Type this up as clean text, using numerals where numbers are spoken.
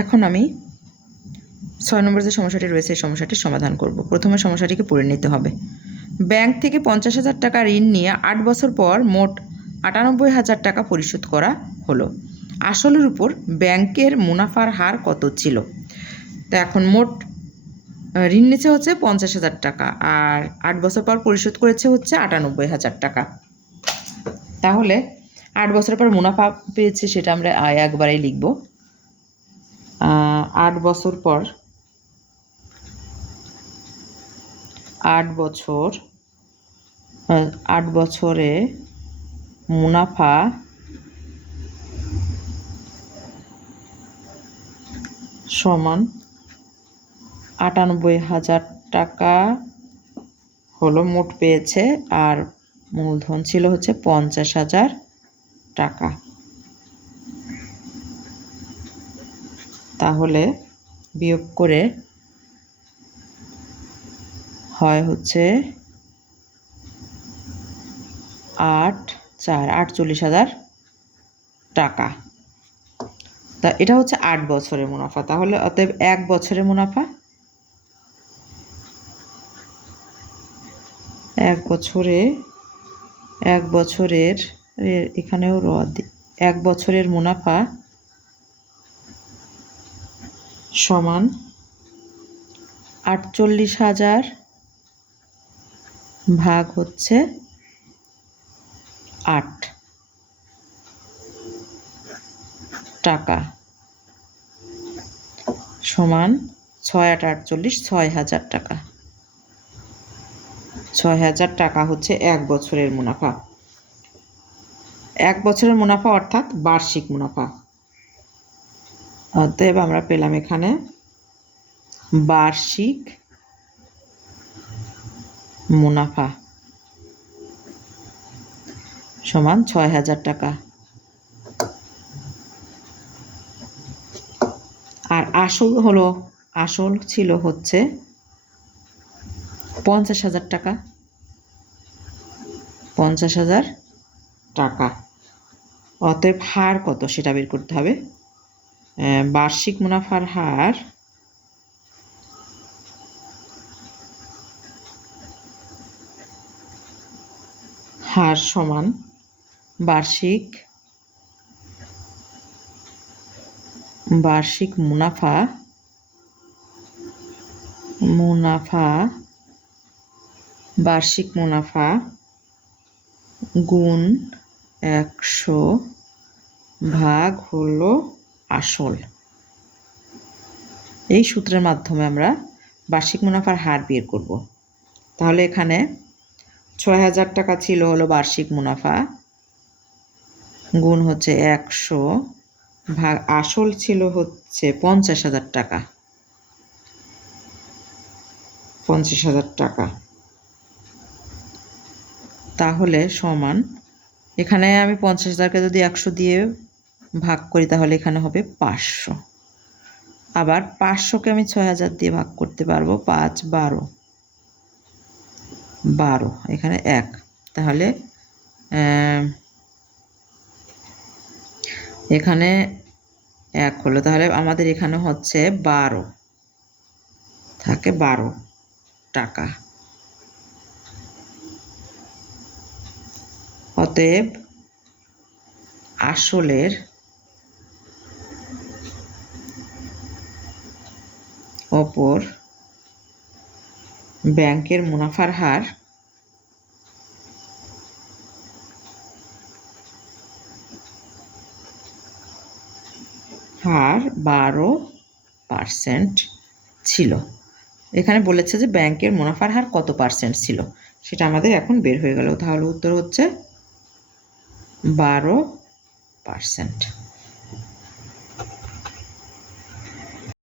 এখন আমি 6 নম্বর যে সমস্যাটি রয়েছে এই সমস্যাটির সমাধান করব। প্রথমে সমস্যাটিকে পড়ে নিতে হবে। ব্যাংক থেকে 50,000 টাকা ঋণ নিয়ে 8 বছর পর মোট 98,000 টাকা পরিশোধ করা হলো। আসলের উপর ব্যাংকের মুনাফার হার কত ছিল? তো এখন মোট ঋণ নিচ্ছে হচ্ছে 50,000 টাকা আর 8 বছর পর পরিশোধ করেছে হচ্ছে 98,000 টাকা। তাহলে 8 বছর পর মুনাফা পেয়েছে সেটা আমরা একবারেই লিখব। 8 বছর পর 8 বছরে মুনাফা সমান 98,000 টাকা হলো মোট পেয়েছে, আর মূলধন ছিল হচ্ছে 50,000 টাকা। তাহলে বিয়োগ করে হয় হচ্ছে 48,000 টাকা। তা এটা হচ্ছে 8 বছরের মুনাফা। তাহলে অতএব 1 বছরের মুনাফা, 1 বছরের এখানেও 1 বছরের মুনাফা সমান 48,000 ভাগ হচ্ছে 8 টাকা সমান 6 8 48, 6,000 টাকা। 6,000 টাকা হচ্ছে 1 বছরের মুনাফা। 1 বছরের মুনাফা অর্থাৎ বার্ষিক মুনাফা। অতএব আমরা পেলাম এখানে বার্ষিক মুনাফা সমান 6,000 টাকা। আর আসল ছিল হচ্ছে 50,000 টাকা। 50,000 টাকা। অতএব হার কত সেটা বের করতে হবে। বার্ষিক মুনাফার হার সমান বার্ষিক মুনাফা বার্ষিক মুনাফা গুণ 100 ভাগ হলো আসল। এই সূত্রের মাধ্যমে আমরা বার্ষিক মুনাফার হার বের করব। তাহলে এখানে 6,000 টাকা ছিল হলো বার্ষিক মুনাফা, গুণ হচ্ছে 100 ভাগ আসল ছিল হচ্ছে 50,000 টাকা। 50,000 টাকা তাহলে সমান, এখানে আমি 50,000কে যদি 100 দিয়ে ভাগ করি তাহলে এখানে হবে 500। আবার 500কে আমি 6,000 দিয়ে ভাগ করতে পারবো, 5 12, এখানে 1, তাহলে এখানে 1 হলো। তাহলে আমাদের এখানে হচ্ছে 12 থাকে, 12 টাকা। অতএব আসলের ওপর ব্যাংকের মুনাফার হার 12% ছিল। এখানে বলেছে যে ব্যাংকের মুনাফার হার কত পার্সেন্ট ছিল সেটা আমাদের এখন বের হয়ে গেল। তাহলে উত্তর হচ্ছে 12%।